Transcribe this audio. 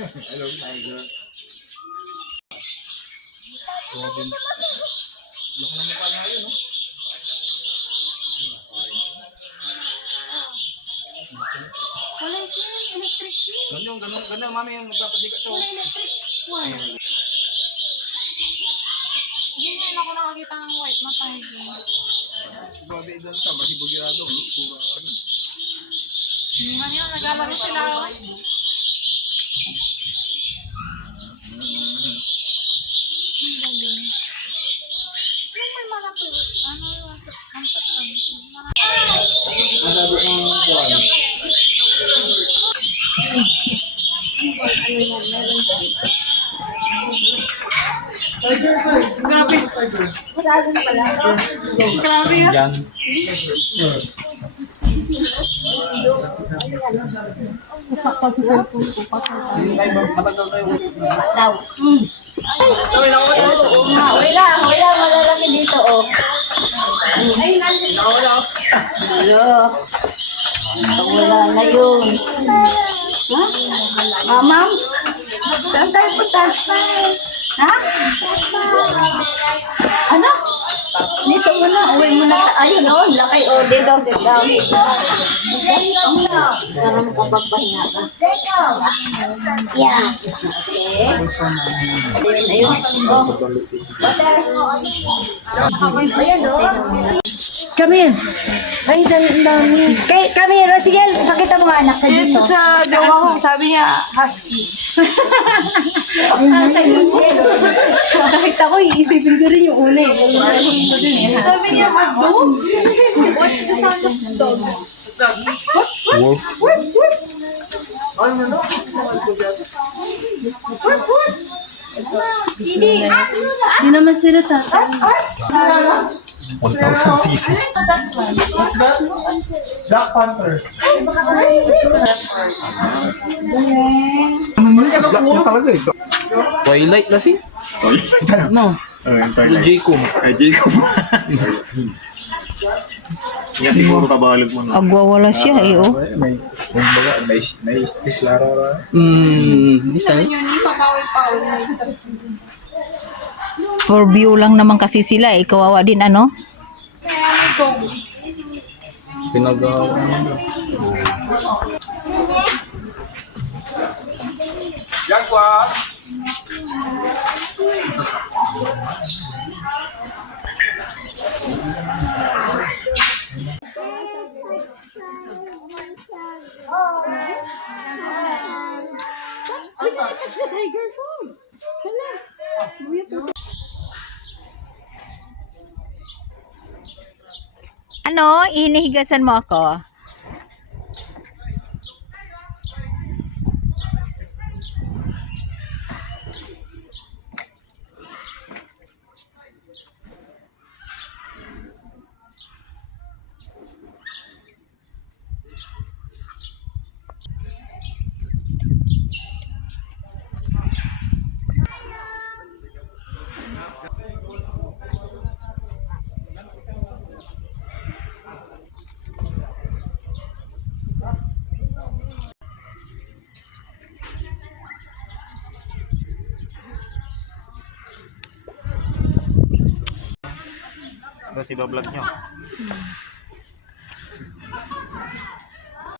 Hello, tiger. Robin. Laki na mukha niya yun, no? Wala ito yung electric yun. Ganun, mami, yung magpapadikat to. Wala electric. Why? Hindi nga ako nakakita ng white na tiger. Babi doon sa masibugirado. Ngayon, naglalaro sila. Ang galing. Yung may malaki. Ano yung ang tatang. Masabi ng kuwan. Grabe. Grabe yan. Yan. Matagal tayo. Daw. Wala, malalaki dito, oh. Wala na yun. Ha? Ma'am? Saan tayo punta? Ha? Ano? Dito mo na, uwi mo na. Ayun, oh, laki, oh, dito, sit down. Para makapagpahinga ka. Yeah. Okay. Ayun, oh. Ayan, oh. Come here. Ay, dami. Come here, Rosigel. Pakita mo nga anak ka dito. Dito sa jowa ko, sabi niya, husky. Nakita ko, iisipin ko rin yung una eh. Sabi niya, dog? What's the sound of the dog? Wolf. Hindi naman sila tatay. 1,000cc. Black Panther. Black na talaga ito. Twilight na si? No. Jacob. Jacob. Nga siguro kabalog mo. Agwawala siya eh, oh. May, kumbaga, may stress larara. Isa. For view lang naman kasi sila eh. Kawawa din ano? Pinagawa nila. Jaguar. Ano? Inihigasan mo ako? Kasi bablog nyo.